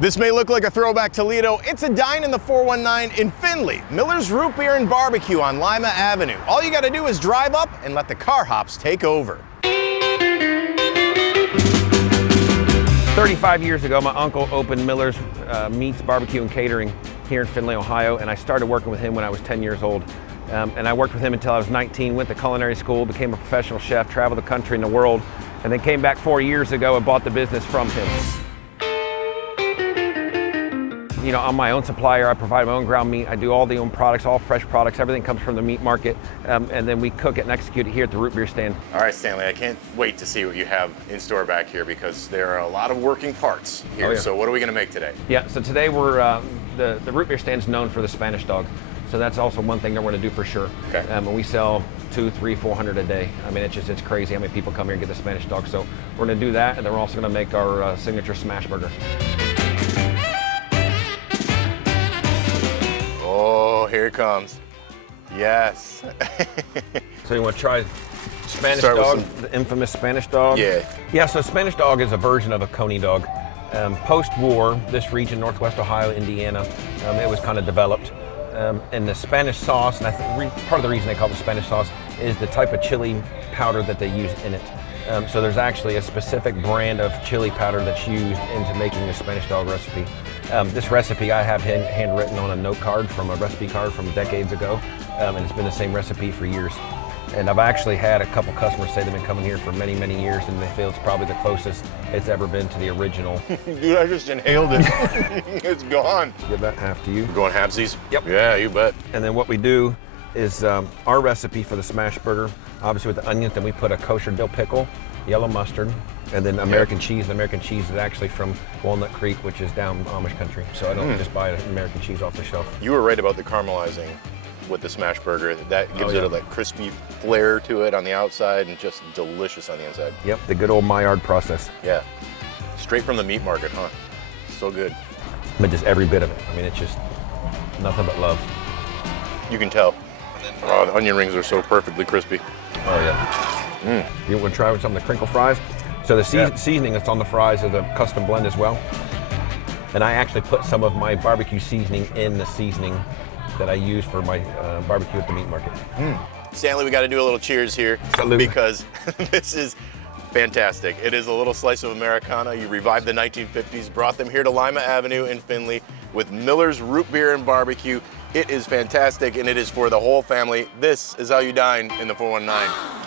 This may look like a throwback Toledo. It's a Dine in the 419 in Findlay. Miller's Root Beer and BBQ on Lima Avenue. All you gotta do is drive up and let the car hops take over. 35 years ago, my uncle opened Miller's Meats, Barbecue, and Catering here in Findlay, Ohio, and I started working with him when I was 10 years old. And I worked with him until I was 19, went to culinary school, became a professional chef, traveled the country and the world, and then came back 4 years ago and bought the business from him. You know, I'm my own supplier. I provide my own ground meat. I do all the own products, all fresh products. Everything comes from the meat market, and then we cook it and execute it here at the Root Beer stand. All right, Stanley, I can't wait to see what you have in store back here because there are a lot of working parts here. Oh, yeah. So what are we gonna make today? Yeah, so today we're, the Root Beer stand is known for the Spanish dog. So that's also one thing that we're gonna do for sure. Okay. And we sell 200, 300, 400 a day. I mean, it's crazy how many people come here and get the Spanish dog. So we're gonna do that, and then we're also gonna make our signature smash burger. Oh, here it comes. Yes. So you want to try Spanish Start with dog, the infamous Spanish dog? Yeah. Yeah, so Spanish dog is a version of a Coney dog. Post-war, this region, Northwest Ohio, Indiana, it was kind of developed. And the Spanish sauce, and I think part of the reason they call it Spanish sauce is the type of chili powder that they use in it. So there's actually a specific brand of chili powder that's used into making the Spanish dog recipe. This recipe I have handwritten on a note card from a recipe card from decades ago, and it's been the same recipe for years. And I've actually had a couple customers say they've been coming here for many, many years, and they feel it's probably the closest it's ever been to the original. Dude, I just inhaled it. It's gone. Give that half to you. We're going halvesies? Yep. Yeah, you bet. And then what we do is our recipe for the smash burger, obviously with the onions, then we put a kosher dill pickle, yellow mustard, and then American cheese. The American cheese is actually from Walnut Creek, which is down Amish country. So I don't just buy American cheese off the shelf. You were right about the caramelizing with the smash burger. That gives it a like crispy flair to it on the outside and just delicious on the inside. Yep, the good old Maillard process. Yeah. Straight from the meat market, huh? So good. But just every bit of it. I mean, it's just nothing but love. You can tell. Oh, the onion rings are so perfectly crispy. Oh yeah. You want to try with some of the crinkle fries? So the seasoning that's on the fries is a custom blend as well. And I actually put some of my barbecue seasoning in the seasoning that I use for my barbecue at the meat market. Stanley, we got to do a little cheers here. Salud. Because this is fantastic. It is a little slice of Americana. You revived the 1950s, brought them here to Lima Avenue in Findlay with Miller's Root Beer and Barbecue. It is fantastic, and it is for the whole family. This is how you dine in the 419.